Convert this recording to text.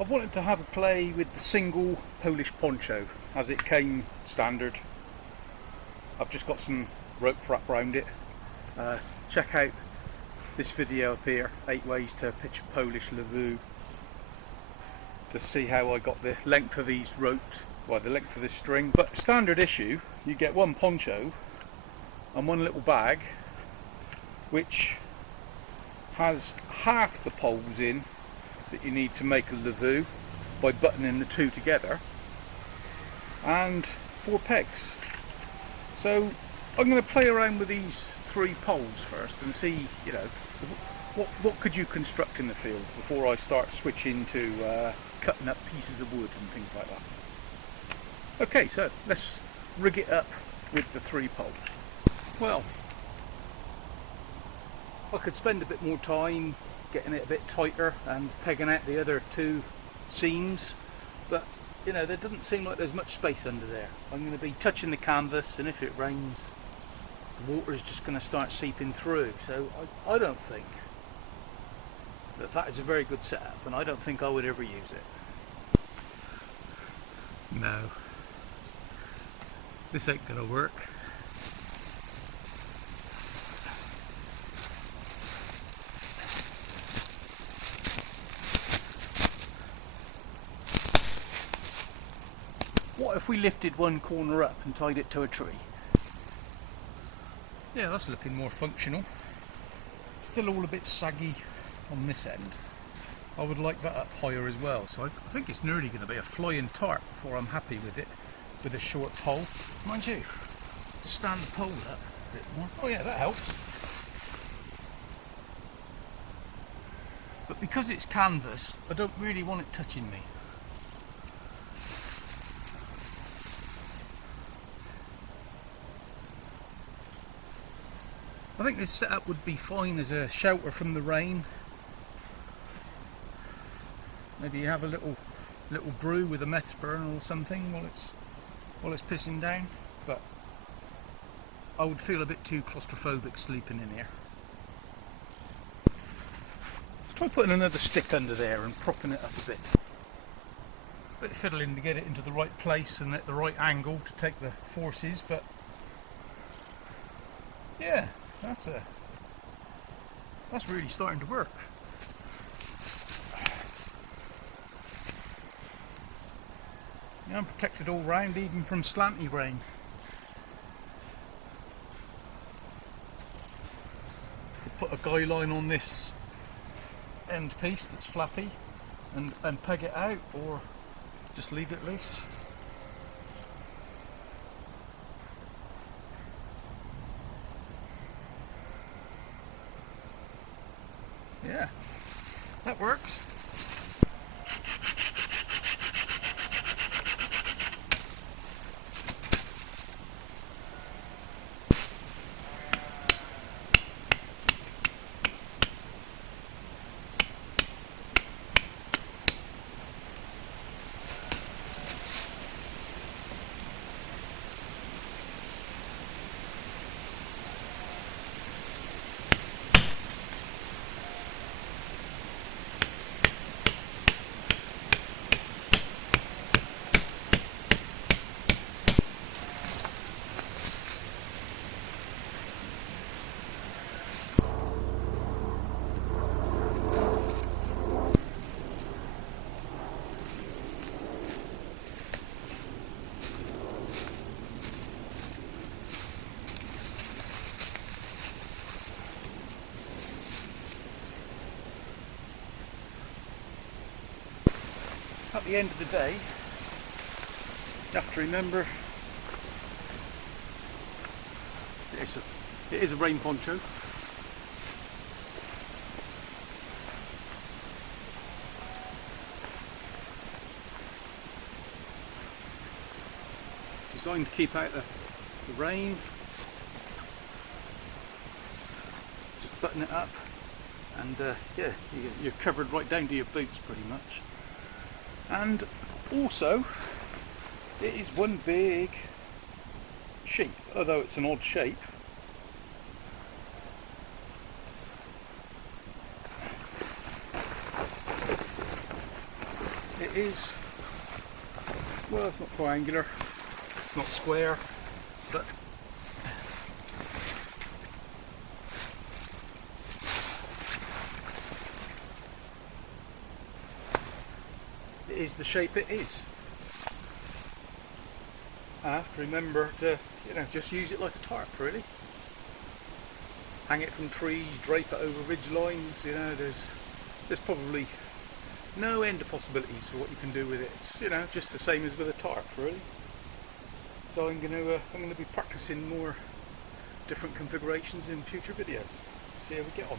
I wanted to have a play with the single Polish Poncho as it came standard. I've just got some rope wrap around it. Check out this video up here, 8 ways to pitch a Polish Lavvu, to see how I got the length of these ropes, well, the length of this string. But standard issue, you get one poncho and one little bag which has half the poles in that you need to make a Lavvu by buttoning the two together, and 4 pegs. So I'm going to play around with these 3 poles first and see, you know, what could you construct in the field before I start switching to cutting up pieces of wood and things like that. Okay, so let's rig it up with the 3 poles. Well, I could spend a bit more time getting it a bit tighter and pegging out the other 2 seams, but you know, there doesn't seem like there's much space under there. I'm going to be touching the canvas, and if it rains, the water's just going to start seeping through. So I don't think that is a very good setup, and I don't think I would ever use it. No, this ain't going to work. What if we lifted one corner up and tied it to a tree? Yeah, that's looking more functional. Still all a bit saggy on this end. I would like that up higher as well, so I think it's nearly going to be a flying tarp before I'm happy with it, with a short pole. Mind you, stand the pole up a bit more. Oh yeah, that helps. But because it's canvas, I don't really want it touching me. I think this setup would be fine as a shelter from the rain. Maybe you have a little brew with a meth burner or something while it's pissing down. But I would feel a bit too claustrophobic sleeping in here. Let's try putting another stick under there and propping it up a bit. Bit of fiddling to get it into the right place and at the right angle to take the forces, but yeah. That's really starting to work. Yeah, I'm protected all round, even from slanty rain. Could put a guy line on this end piece that's flappy and peg it out, or just leave it loose. Yeah, that works. At the end of the day, you have to remember it is a rain poncho. Designed to keep out the rain. Just button it up, and yeah, you're covered right down to your boots pretty much. And also, it is one big sheep, although it's an odd shape. it is, well, it's not triangular, it's not square, but it is the shape it is. I have to remember to, you know, just use it like a tarp really. Hang it from trees, drape it over ridge lines, you know, there's probably no end of possibilities for what you can do with it. It's, you know, just the same as with a tarp really. So I'm going to be practicing more different configurations in future videos. See how we get on.